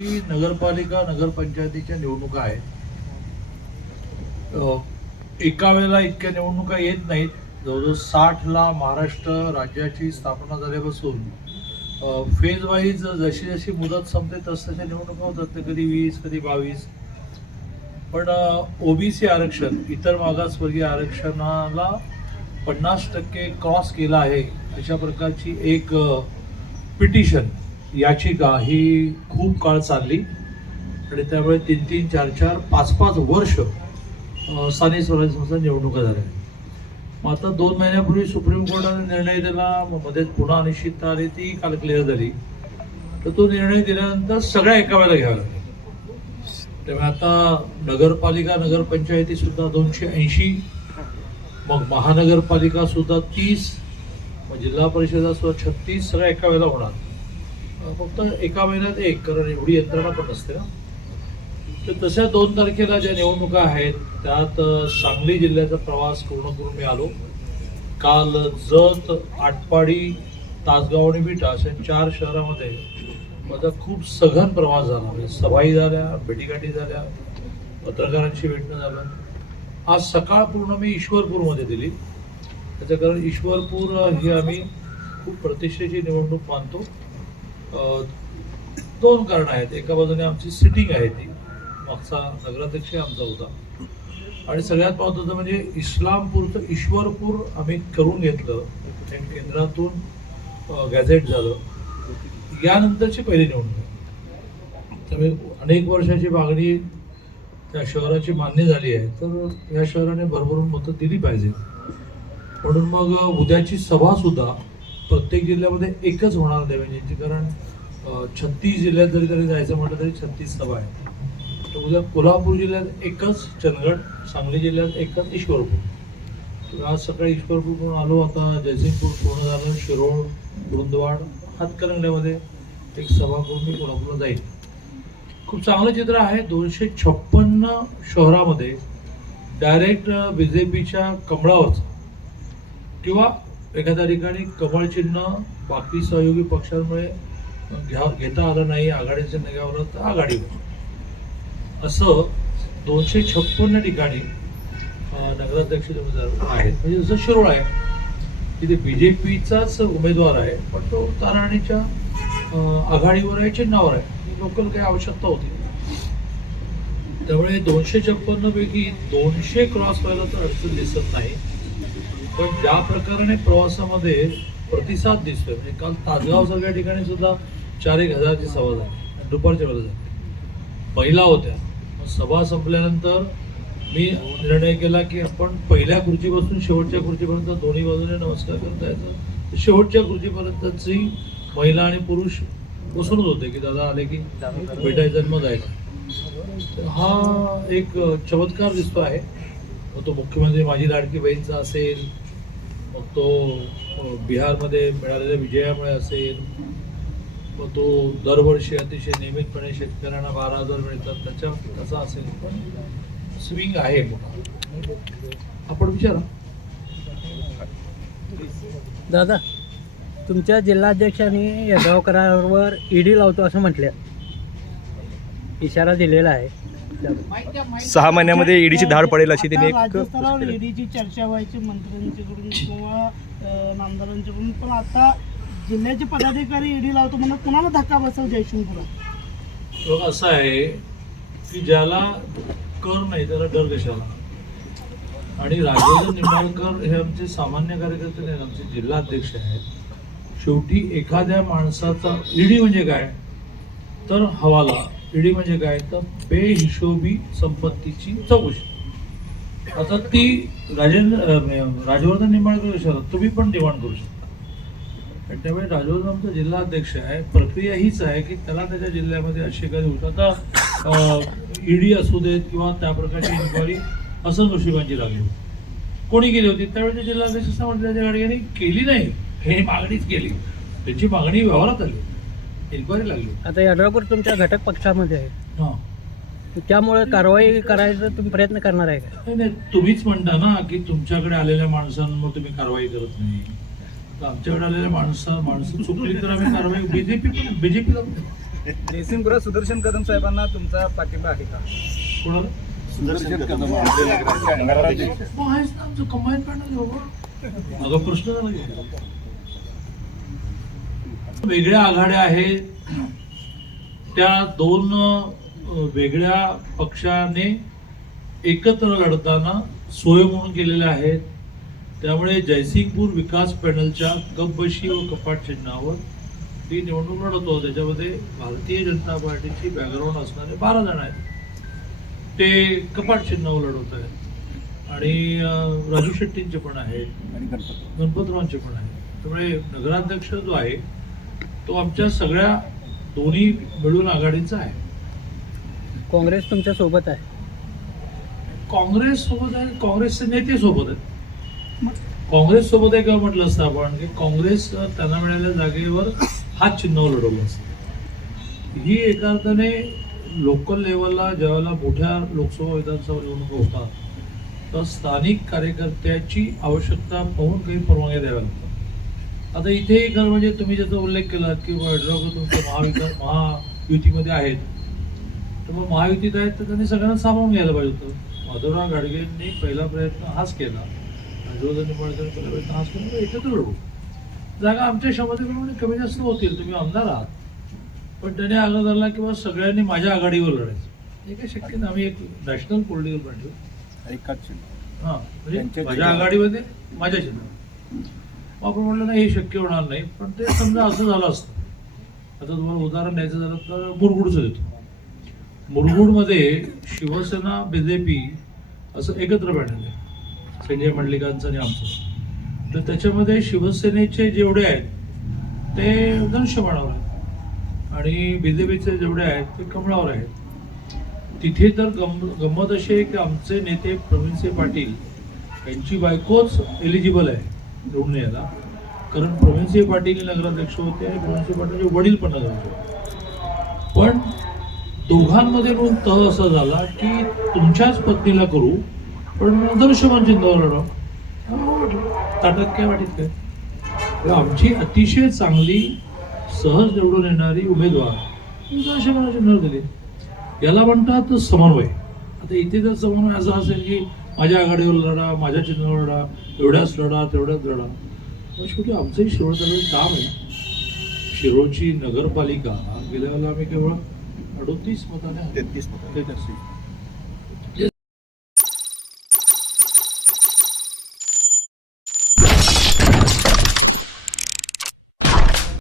नगरपालिका नगरपंचायतीच्या निवडणुका आहेत. एका वेळेला इतक्या निवडणुका येत नाहीत. जवळजवळ 60ला महाराष्ट्र राज्याची स्थापना झाल्यापासून फेज वाईज जशी जशी मुदत संपते तसतशा निवडणुका होतात. कधी 20, कधी 22. पण ओबीसी आरक्षण, इतर मागासवर्गीय आरक्षणाला 50% क्रॉस केला आहे अशा प्रकारची एक पिटिशन याचिका ही खूप काळ चालली आणि त्यामुळे 3-3, 4-4, 5-5 वर्ष स्थानिक स्वराज्य संस्था निवडणुका झाल्या. मग आता 2 महिन्यापूर्वी सुप्रीम कोर्टाने निर्णय दिला, मग मध्येच पुन्हा अनिश्चितता आली, ती काल क्लिअर झाली. तर तो निर्णय दिल्यानंतर सगळ्या एका वेळेला घ्याव्या लागल्या. त्यामुळे आता नगरपालिका नगरपंचायती सुद्धा 280, मग महानगरपालिका सुद्धा 30, मग जिल्हा परिषदा सुद्धा 36, सगळ्या एका वेळेला होणार. फक्त एका महिन्यात एक, कारण एवढी यंत्रणा पण नसते ना. तर तशा 2 तारखेला ज्या निवडणुका आहेत त्यात सांगली जिल्ह्याचा प्रवास पूर्ण करून मी आलो. काल जत, आटपाडी, तासगाव आणि विटा अशा 4 शहरामध्ये माझा खूप सघन प्रवास झाला. म्हणजे सभाही झाल्या, भेटीगाठी झाल्या, पत्रकारांशी भेटणं झालं. आज सकाळ पूर्ण मी ईश्वरपूरमध्ये दिली. त्याचं कारण ईश्वरपूर ही आम्ही खूप प्रतिष्ठेची निवडणूक मानतो. 2 कारण आहेत. एका बाजूने आमची सिटिंग आहे, ती मागचा नगराध्यक्ष आमचा होता, आणि सगळ्यात महत्त्वाचं म्हणजे इस्लामपूरचं ईश्वरपूर आम्ही करून घेतलं. केंद्रातून गॅझेट झालं. यानंतरची पहिली निवडणूक, त्यामुळे अनेक वर्षाची मागणी त्या शहराची मान्य झाली आहे. तर या शहराने भरभरून मतं दिली पाहिजे. म्हणून मग उद्याची सभा सुद्धा प्रत्येक जिल्ह्यामध्ये एकच होणार देवेंद्रची, कारण 36 जिल्ह्यात जरी तरी जायचं म्हटलं तरी 36 सभा आहे. तर उद्या कोल्हापूर जिल्ह्यात एकच चंदगड, सांगली जिल्ह्यात एकच ईश्वरपूर. तर आज सकाळी ईश्वरपूरकडून आलो. आता जयसिंगपूर पूर्ण झालं, शिरोळ, कुरुंदवाड, हातकणंगल्यामध्ये एक सभा करून मी कोल्हापूरला जाईल. खूप चांगलं चित्र आहे. 256 शहरामध्ये डायरेक्ट बीजेपीच्या कमळावरचं किंवा एखाद्या ठिकाणी कमळ चिन्ह बाकी सहयोगी पक्षांमुळे घेता आलं नाही, आघाडीचं घ्यावं तर आघाडीवर, असं 256 ठिकाणी नगराध्यक्ष आहेत. म्हणजे जसं शिरोळ आहे तिथे बीजेपीचाच उमेदवार आहे, पण तो ताराणीच्या आघाडीवर आहे, चिन्हावर आहे. लोकल काही आवश्यकता होती. त्यामुळे 256 पैकी 200 क्रॉस व्हायला तर अडचण दिसत नाही. पण ज्या प्रकारे प्रवासामध्ये प्रतिसाद दिसतोय, म्हणजे काल तासगाव सारख्या ठिकाणी सुद्धा 4-1 हजारची सभा झाली, दुपारच्या वेळेला झाली. पहिला होत्या. सभा संपल्यानंतर मी निर्णय केला की आपण पहिल्या खुर्चीपासून शेवटच्या खुर्चीपर्यंत दोन्ही बाजूने नमस्कार करता यायचं. शेवटच्या खुर्चीपर्यंतची महिला आणि पुरुष बसूनच होते की दादा आले की भेटायचं मग जायचं. हा एक चमत्कार दिसतो आहे. मग तो मुख्यमंत्री माझी लाडकी बहीणचा असेल, मग तो बिहारमध्ये मिळालेल्या विजयामुळे असेल, मग तो दरवर्षी अतिशय नियमितपणे शेतकऱ्यांना 12,000 मिळतात त्याचा असेल. पण स्विंग आहे मोठा. आपण विचारा. दादा, तुमच्या जिल्हाध्यक्षांनी यड्रावकरांवर ईडी लावतो असं म्हटलं, इशारा दिलेला आहे. 6 महिन्यामध्ये ईडीची धाड पडेल अशी त्यांनी राज्यस्तरावर ईडीची चर्चा व्हायची मंत्र्यांच्याकडून किंवा नामदारांच्याकडून, पण आता जिल्ह्याचे पदाधिकारी ईडी लावतो म्हणून कुणाला धक्का बसेल जयसिंगपुरात? असं आहे की ज्याला कर नाही त्याला डर कशाला. आणि राजेंद्र निंबाळकर हे आमचे सामान्य कार्यकर्ते नाही, आमचे जिल्हाध्यक्ष आहेत. शेवटी एखाद्या माणसाचा ईडी म्हणजे काय तर हवाला, ईडी म्हणजे काय तर बेहिशोबी संपत्तीची चौकशी. आता ती राजवर्धन निंबाळकर विचारत, तुम्ही पण डिमांड करू शकता. त्यामुळे राजवर्धन आमचा जिल्हाध्यक्ष आहे. प्रक्रिया हीच आहे की त्याला त्याच्या जिल्ह्यामध्ये अशी काही होतं. आता ईडी असू देत किंवा त्या प्रकारची इन्क्वायरी असं नशिबांची लागली होती. कोणी केली होती त्यावेळी जिल्हाध्यक्ष त्याच्या गाडीने केली नाही, हे मागणीच केली. त्याची मागणी व्यवहारात आली, इन्क्वायरी लागली. आता यड्रावकर तुमच्या घटक पक्षामध्ये आहे, हां, त्यामुळे कारवाई करायचा तुम्ही प्रयत्न करणार आहे का? नाही, तुम्हीच म्हणता ना की तुमच्याकडे आलेल्या माणसांवर तुम्ही कारवाई करत नाही. तर आमच्याकडे आलेल्या माणसं चुकली तर आम्ही कारवाई बीजेपीला जयसिंगपुरात सुदर्शन कदम साहेबांना तुमचा पाठिंबा आहे का? कोणाला सुदर्शन कदम आपले नगराध्यक्ष. आहेच ना आमचं कंबाईन पॅनल बाबा. अगं प्रश्न झाला की. वेगळ्या आघाड्या आहेत, त्या दोन वेगळ्या पक्षाने एकत्र लढताना सोय म्हणून केलेल्या आहेत. त्यामुळे जयसिंगपूर विकास पॅनलच्या कपबशी व कपाट चिन्हावर ती निवडणूक लढवतो. त्याच्यामध्ये भारतीय जनता पार्टीची बॅकग्राऊंड असणारे 12 जण आहेत, ते कपाट चिन्हावर लढवत आहेत. आणि राजू शेट्टींचे पण आहेत आणि गणपतरावांचे पण आहेत. त्यामुळे नगराध्यक्ष जो आहे तो आमच्या सगळ्या दोन्ही मिळून आघाडीचा आहे. काँग्रेस तुमच्या सोबत आहे. काँग्रेस सोबत आहे, काँग्रेसचे नेते सोबत आहेत. काँग्रेस सोबत आहे किंवा म्हटलं असतं आपण की काँग्रेस त्यांना मिळालेल्या जागेवर हात चिन्हावर लढवलं असतं. ही एका अर्थाने लोकल लेवलला ज्यावेळेला मोठ्या लोकसभा विधानसभा निवडणुका होतात तर स्थानिक कार्यकर्त्याची आवश्यकता पाहून काही परवानग्या द्याव्या लागतात. आता इथे खरं म्हणजे तुम्ही ज्याचा उल्लेख केला की वडगाव तुमचं महायुतीमध्ये आहेत, तर मग महायुतीत आहेत तर त्यांनी सगळ्यांना सामावून घ्यायला पाहिजे होतं. माधवराव गाडगेंनी पहिला प्रयत्न हाच केला, राजवर्धन निंबाळकरने पहिला प्रयत्न हाच केला, एकत्र लढू. जागा आमच्या क्षमतेप्रमाणे कमी जास्त होतील, तुम्ही आमदार आहात, पण त्याने आग्रह धरला किंवा सगळ्यांनी माझ्या आघाडीवर लढायचं. हे काही शक्य नाही. आम्ही एक नॅशनल पॉलिटिकल पार्टी एकाच चिन्ह. हां, म्हणजे त्यांच्या माझ्या आघाडीमध्ये माझ्या चिन्ह. आपण म्हटलं नाही हे शक्य होणार नाही, पण ते समजा असं झालं असतं. आता तुम्हाला उदाहरण द्यायचं झालं तर मुरगुडचं देतो. मुरगुडमध्ये शिवसेना BJP असं एकत्र पॅनल आहे, संजय मंडलिकांचं आणि आमचं. तर त्याच्यामध्ये शिवसेनेचे जेवढे आहेत ते धनुष्यबाणावर आहेत आणि BJPचे जेवढे आहेत ते कमळावर आहेत. तिथे तर गंमत अशी आहे की आमचे नेते प्रवीणसिंह पाटील यांची बायकोच एलिजिबल आहे निवडून यायला, कारण प्रवीणसिंह पाटील नगराध्यक्ष होते आणि प्रवीणसिंह पाटीलचे वडील पण नगराध्यक्ष होते. पण दोघांमध्ये मिळून तह असा झाला की तुमच्याच पत्नीला करू, पण धनुष्यबाण चिन्हावर लढवा. ताटात काय वाटीत काय. तर आमची अतिशय चांगली सहज निवडून येणारी उमेदवार धनुष्यबाण चिन्हावर दिली. याला म्हणतात समन्वय. आता इथे जर समन्वय असा असेल की माझ्या आघाडीवर लढा, माझ्या चिन्हावर लढा, एवढ्याच लढा तेवढ्याच लढा, मग शेवटी आमचंही शिरोळ तालुक्यात काम आहे. शिरोळची नगरपालिका गेल्या वेळेला आम्ही केवळ 38 मताने 33 मतं.